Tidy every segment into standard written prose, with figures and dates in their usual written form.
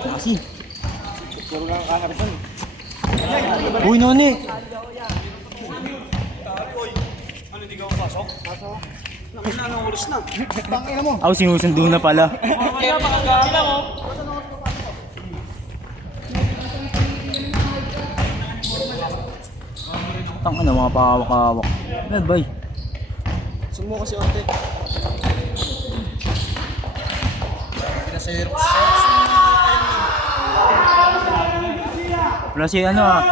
Kasi. Puro lang kaharapin. Uy, Noni. Ano, hindi ka papasok? Pasok. Nakina, anong oras na? Tangina mo. Ako sinusundo na pala. Kaya pakagala mo. Tang ano, mga pahawak-hawak. Ano ba? Sumo kasi onte. Pinasayro ko. Wala si ano ah.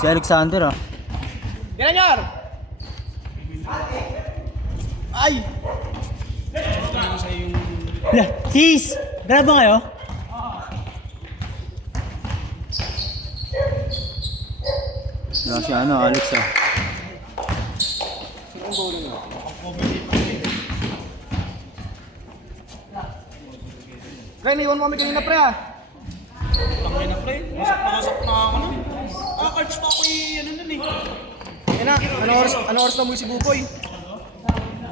Si Alexander ah. Ginanyar! Ay! Wala, sis! Dala ba kayo? Wala si ano, Alex ah. Sinong bowling mo? Kaya naiwan mo kami kanina pre ah. Tangin na pre, masap na ako na. Cards pa ako ano nun eh. Yan na, ano oras na mo si Buboy?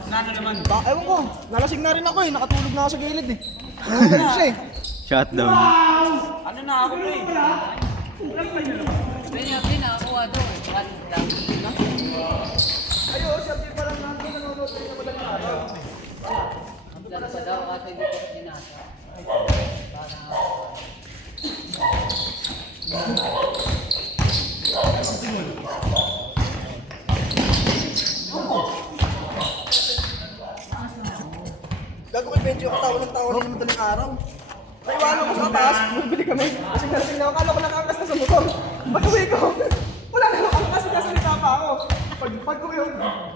Nano naman? Ewan ko, nalasing na rin ako eh, nakatulog na ako sa gilid eh. Nangagal siya eh. Shutdown. Ano na ako pre? Hindi nakakuha doon. Ayo, siya pa lang natin nanonood rin na madaling araw. Dala pa daw kasi hindi ko sinasa. Gago kay Benjo, katawa ng tawa ng madaling araw. Naiwanan ko sa taas, bumibili kami. Kasi nalasing na ako, kala ko nakangkas na sa motor. Pag-uwi ko, wala na ako kasi kasalita pa ako. Pag-uwi ko,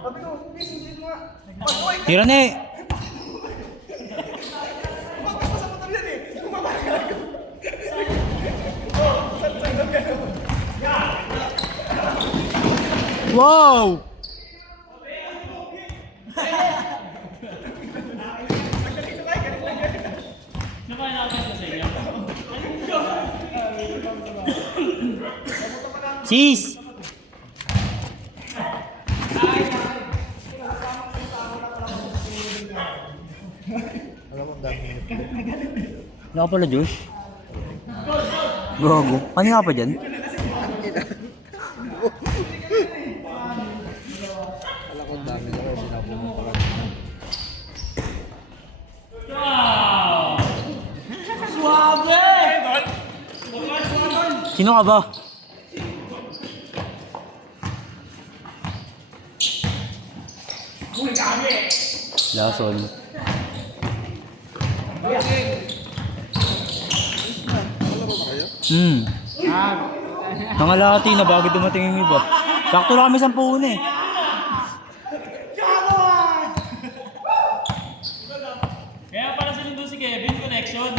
sabi ko, please, hindi mo nga. Pag-uwi ka, Tira na eh. bumakas pa sa motor yan eh. Kumabagay ko. Wow! Sis! Wala ka pala, Josh? Gago. Ano nga pa dyan? Alam ko, dami na rin, sinabi mo pa Sino ka ba? Lason. Nangalati na bago dumating yung iba. Sakto lang kami 10 eh. Kaya pala sinundo si Kevin, connection.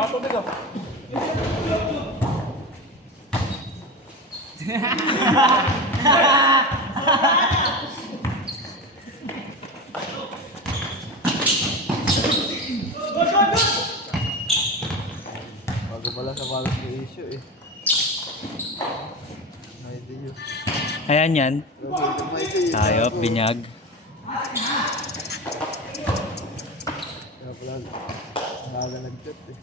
Patubig ko. Bago pala sa balas ng issue eh. May idea. Ayan yan. May idea. Hayop, binyag. Kaya pala, baga nag-chat eh.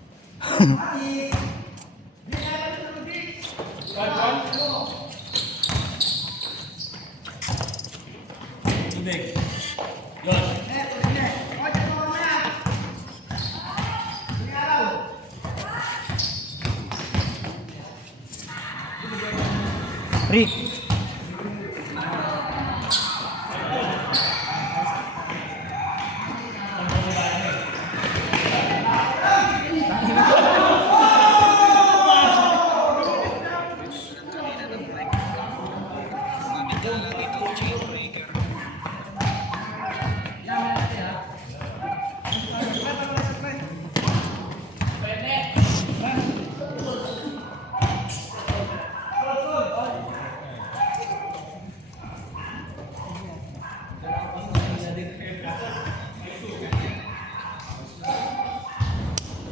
Rick.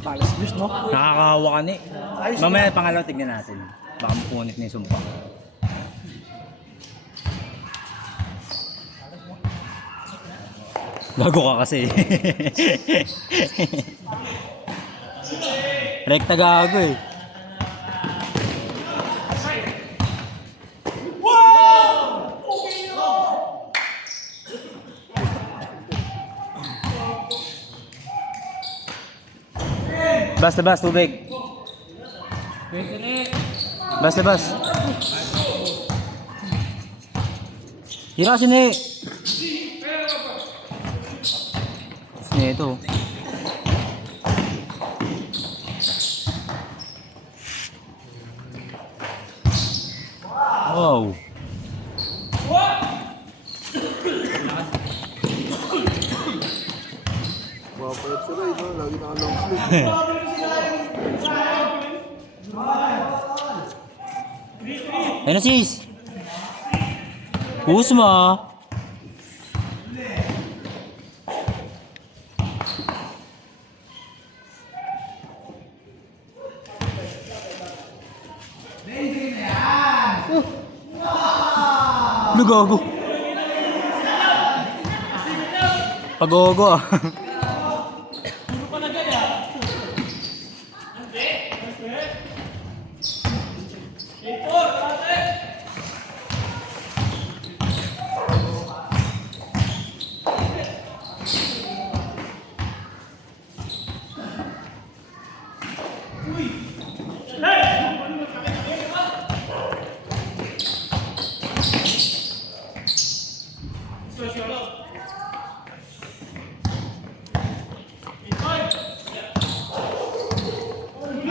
Palas Diyos, no? Nakakahawa ka ni. Mamaya pangalaw tignan natin. Baka mapunit na yung sumpa. Gago ka kasi. Rekta gago eh. Basta bas, tubig. Basta bas. Hira sini. Sini ito. Wow. Mapapayat sila eh, no? Lagi naka-long sleeve. Ayun na sis. Usma. Lugago. Pagogo ah.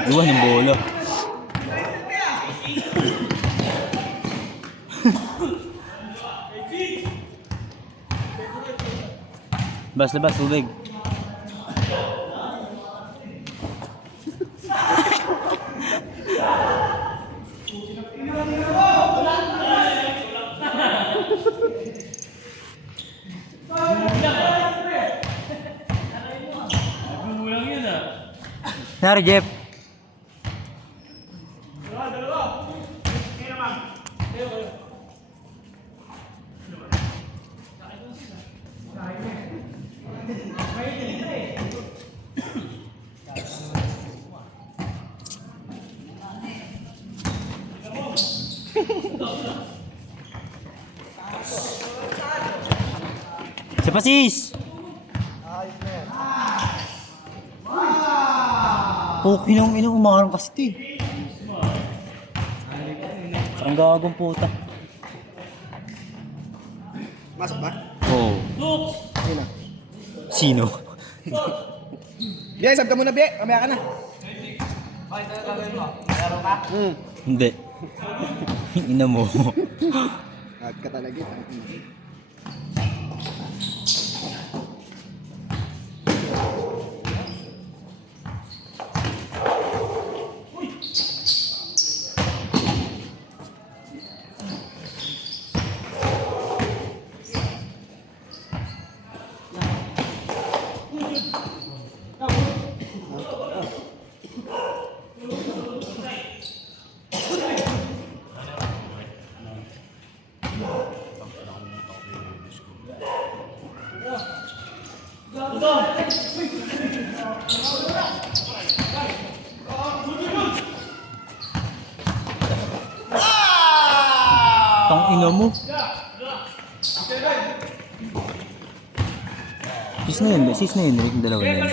Iwan yung bola. Bas, labas, tubig. Gulang yun ah. Nari, Jeff. Siapa sis? Oh, inong umarang kasi ito eh. Parang gagawang puta. Masok ba? Oo. Look! Ayun na. Sino? Biya, isab ka muna, Biya. Kamaya ka na. Hindi. Ina mo. At ka talaga. Tang ina mo. Sis na yun, yung dalawa na yun.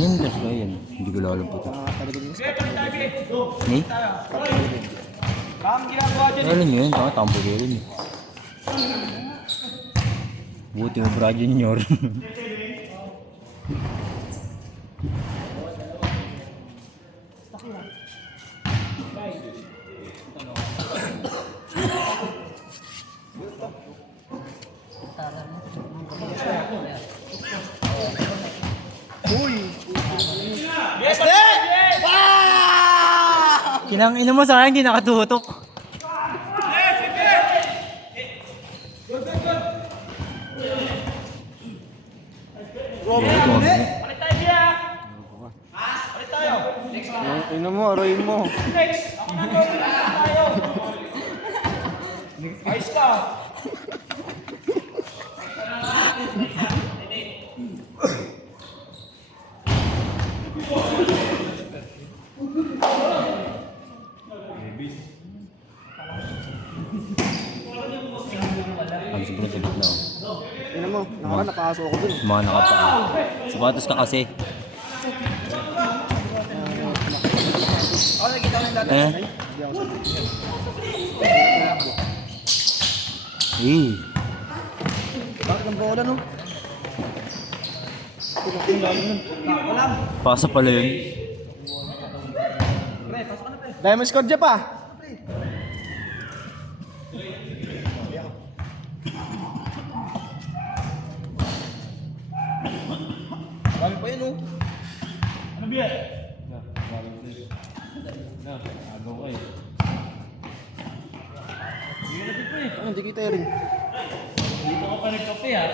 Yan, that's ba yan? Hindi ko lalang po ito. Ni? Alam nyo yun, tampo kayo rin. Buti mo bra junior. Kinang ina mo sa akin, hindi nakatutok. Tingnan mo, aroyin mo. Ayos ka! Ang sobrang sagot na. Tingnan mo, nakaraan nakakaso ako dun. Mga nakapa. Sapatos ka kasi. Oh, nakikita ko yung dati. Eh? Eh. Bakit ang bola, no? Tingnan dami nun. Pasa pala yun. Diamond score dyan pa. Dami pa yun, oh. Ano biya? Ano, hindi kita rin. Dito ko pa nagkape ha.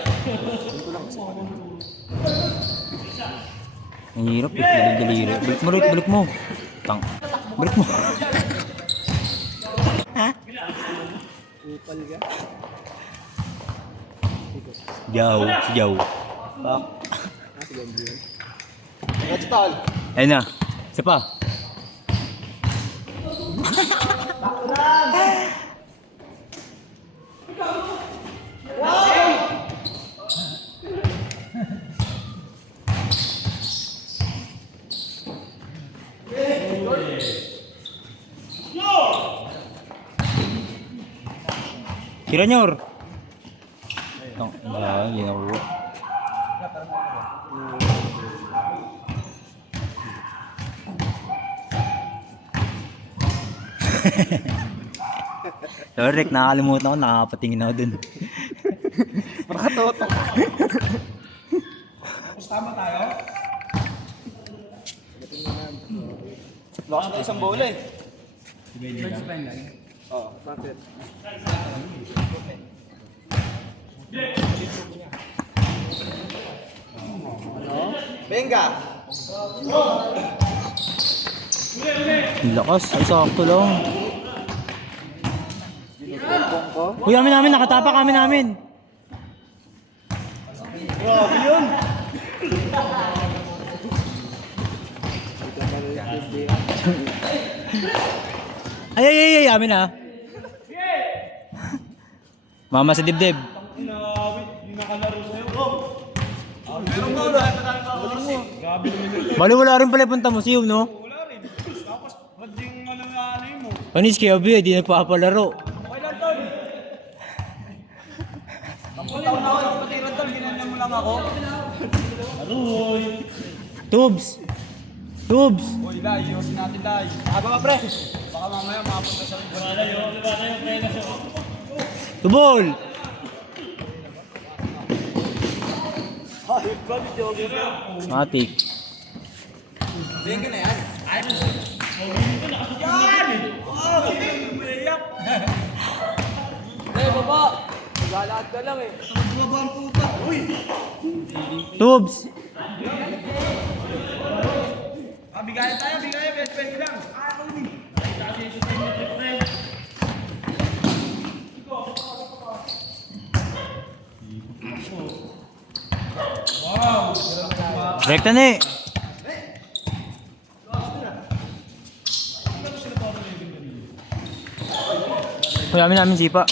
Ang hirap eh. Daliri. Balik mo, Rick. Balik mo. Tang. Balik mo. Upal ka. Jaw. Si Jaw. Pak. Sige, hindi yun. Let's tall. Ayun na. Isa pa. Tira nyor. Hindi nakuha. Sorry, Rick, nakakalimutan ako, nakakapatingin ako dun. Pakatoto. Tapos tama tayo? Lakas na isang bola eh. Oo, bakit? Ano? Benga! Ang lakas, ay sakto lang. Uy, amin namin, nakatapak kami namin. Grabe yun! Ay, amin ah. Mama sa dibdib. Bali wala rin pala punta museum, no? Wala rin. Tapos, ba't yung ano mo? Panis kaya Abi, di nagpapalaro. Okay lang tol. Kapunta ko na ako ng patiran tol. Ginanyan mo lang ako. Aroy. Tubes. Tubes. Uy, Lai. Yosin natin, Lai. Aba ba, pre? Baka mamaya makapunta sa rin. Wala yun. Wala yun. Kaya na siya. Tubol. Matik. Benga na yan. Eh, baba! Magalaad ka lang eh. Bumaba ang puta. Uy! Tubes. Bigayan tayo. Bigayan. Pwede lang. Rekta na eh. Uy, amin namin sipa.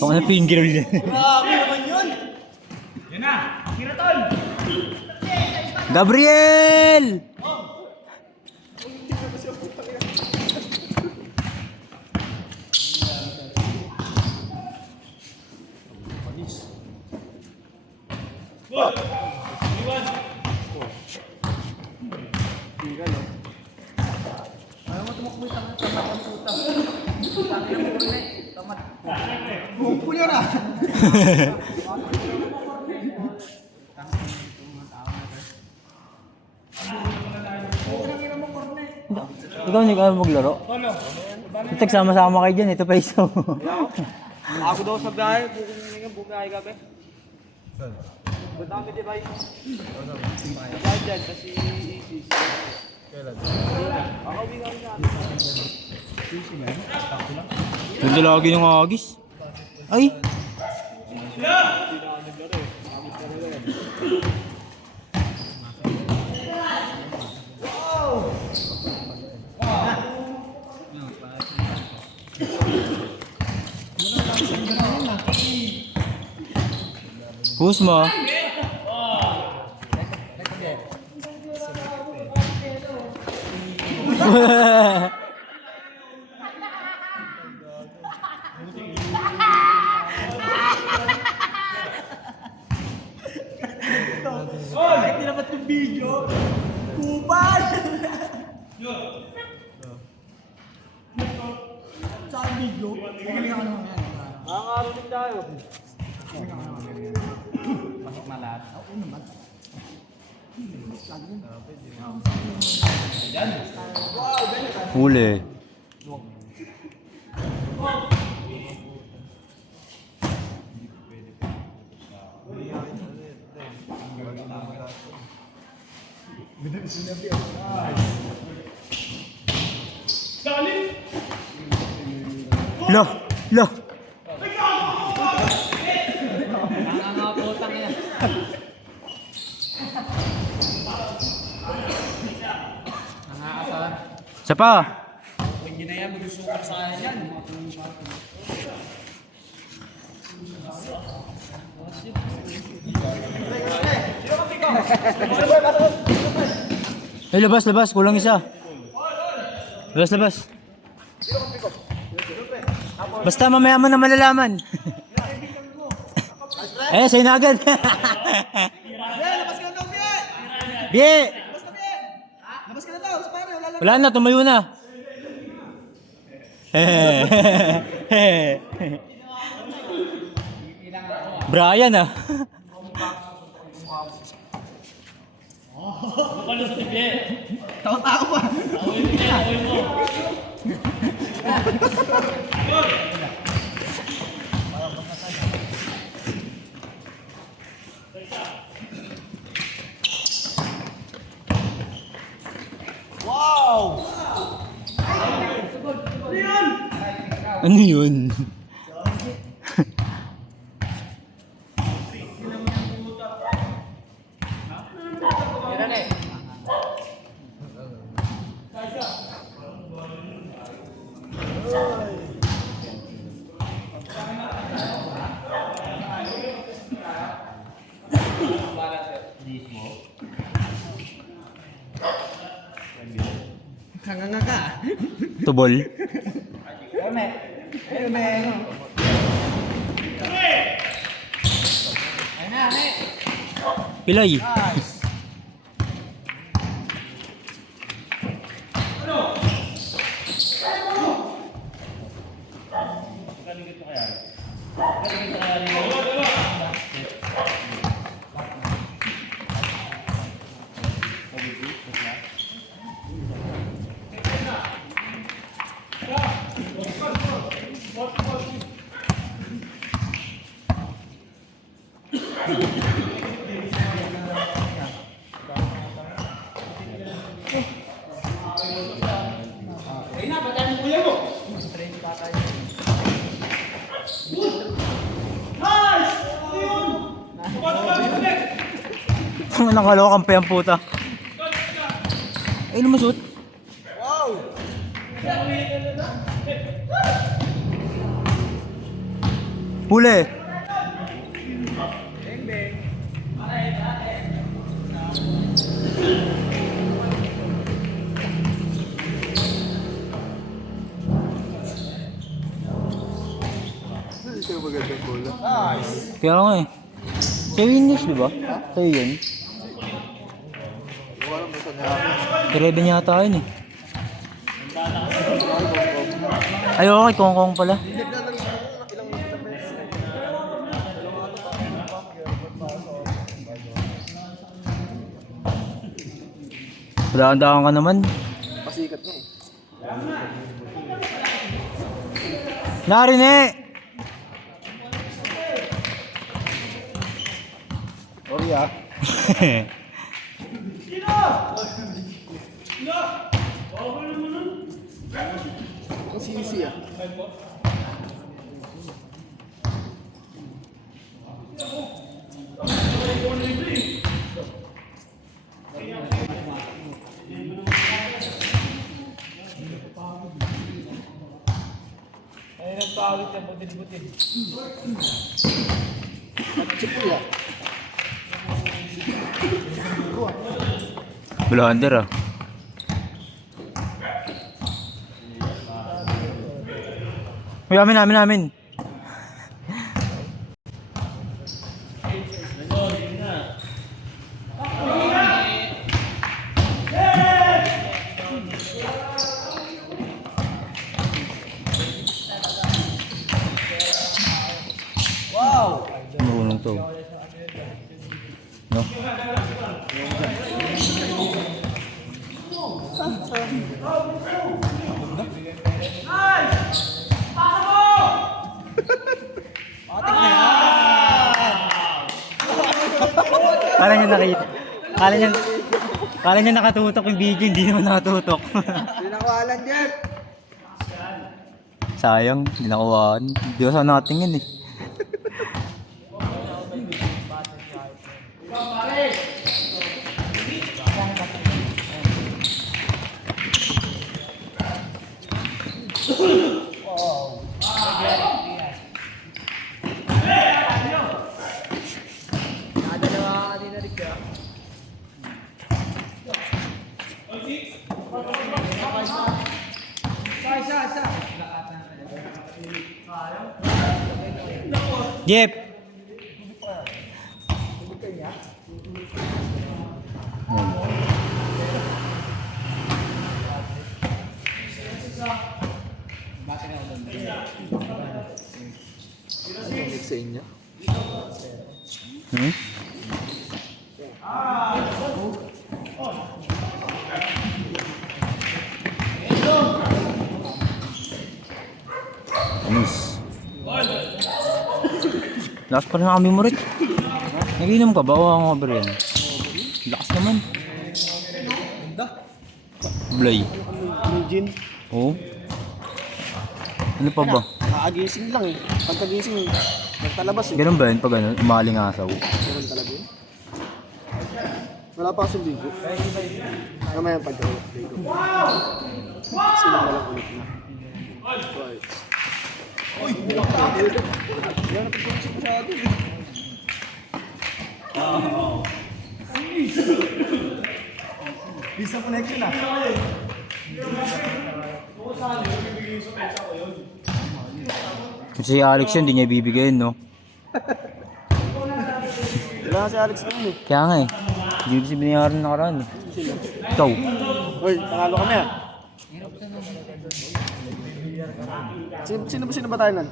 Kung ano finger ulit. Grabe naman yun! Yan na. Tira tol. Gabriel! Bumupul yun ah! Ikaw hindi ka maglaro? Ito sama-sama kayo dyan, ito pa isa mo. Ako daw sa biyahe, bumiyahe gabi. Ganda lagi ng agis. Ay! Hus mo. Hindi naman yung video. Kupal! Sa video. Magaling ako naman yan. Nakakaroon tayo. Bakit malat? Oo naman. Huli. Lo! Lo! Nakakaputang yan. Nakakasar. Isa pa! Hindi na yan, mag-usukap sa kanya yan. Ay, labas, labas. Kulang isa. Labas, labas. Basta mamaya mo na malalaman. Eh, sa'yo na agad. Labas ka na daw, Bie! Bie! Labas na, Bie! Labas ka na daw, sa pare, wala lang. Wala na, tumayo na. Brian ah. Tawa-tawa pa. Wow! Ano yun? Hanganga ka. Tubol. Pilay. Ang nakalokang pa yung puta. Ay, lumusot. Wow! Huli. Nice! Kaya nga eh. Sa'yo yun, Nish, di ba? Sa'yo yun. Kreven yata yun eh. Ay, okay, kong pala. Daan-daan ka naman. Pasikat nga eh. Narine! Orly ah. Ang sisi ah. Ay, nagpawit na butin-butin. Chipuya. Blunder ah. Uy, amin. Marunong to. No? Kala niya nakita. Kala niya nakatutok yung video, hindi naman nakatutok. Hindi nakuhalan yan. Sayang, hindi nakuhaan. Hindi ko sana nakatingin eh. Nakadalawa ka kanina rin kaya. Jeep! Sa inyo. Hmm? Anis. Lakas pa rin ang kami mo rin. Nag-inom ka ba? O ang over yan? Lakas naman. Blay. Gin. Oo. Ano pa ba? Kaagising lang eh. Pagkagising, nagtalabas eh. Ganun ba yun pag ano, umaling asaw? Ganun talaga yun. Wala pa kasing bigo. Mamaya pag-ulit bigo. Sila walang ulit na. Right. Uy! Yan ang pagkagising masyado eh. Bisa connection ah. Si Alex yun, hindi niya bibigyan, no? Wala nga si Alex naman eh. Kaya nga eh. Hindi ko siya binayaran na nakaraan eh. Ikaw. Hoy, nanalo kami ah. Sino ba tayo nan?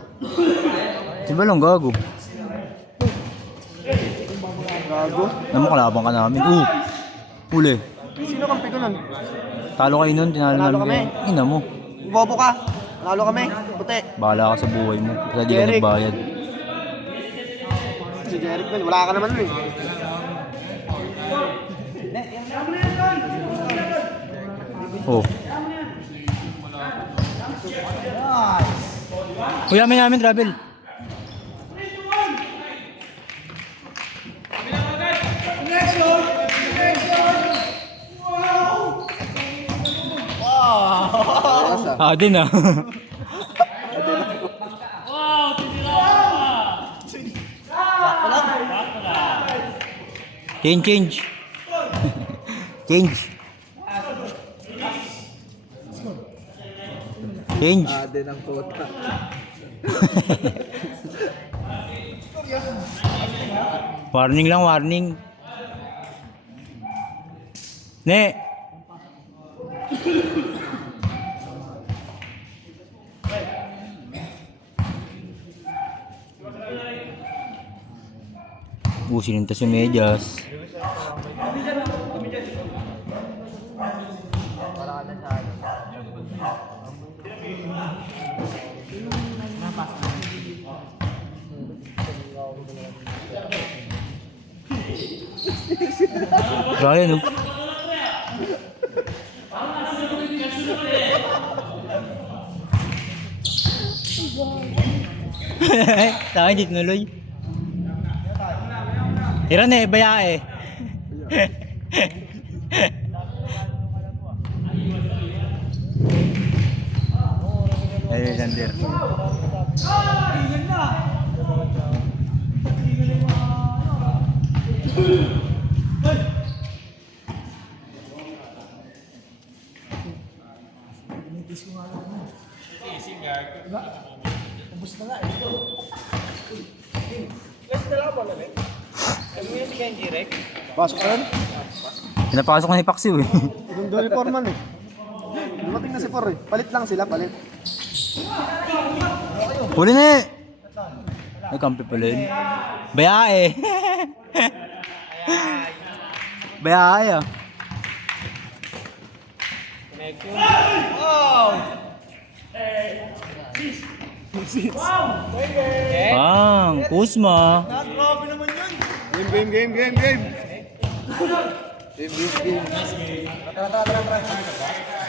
Si Balong, gago. Gago. Alam mo, kalaban ka namin. Uli. Sino kampi ko nun? Talo kayo nun, tinalo Talo namin kami. kayo. Ina mo. Bobo ka. Nanalo kami. Puti. Bahala ka sa buhay mo. Kasi di ka Jeric. nagbayad. Si Jeric nun. Wala ka naman nun eh. Oh. Uy, amin, travel. Din ah. Change. Ade ng kota. Warning lang, warning. Ne. Sinintas yung medyas. Grabe, no? Sa akin, di tinuloy. Tira na eh, baya eh. Ayun, Lander. Pasok ka rin? Pinapasok na ni Paxiw eh. Yung Dolly Foreman eh. Dumating na si Por eh. Palit lang sila, palit. Huli na eh! Ay, kampi pala yun. Bayae! Bayae ah. Bang! Kusma! Game. Game. Tara.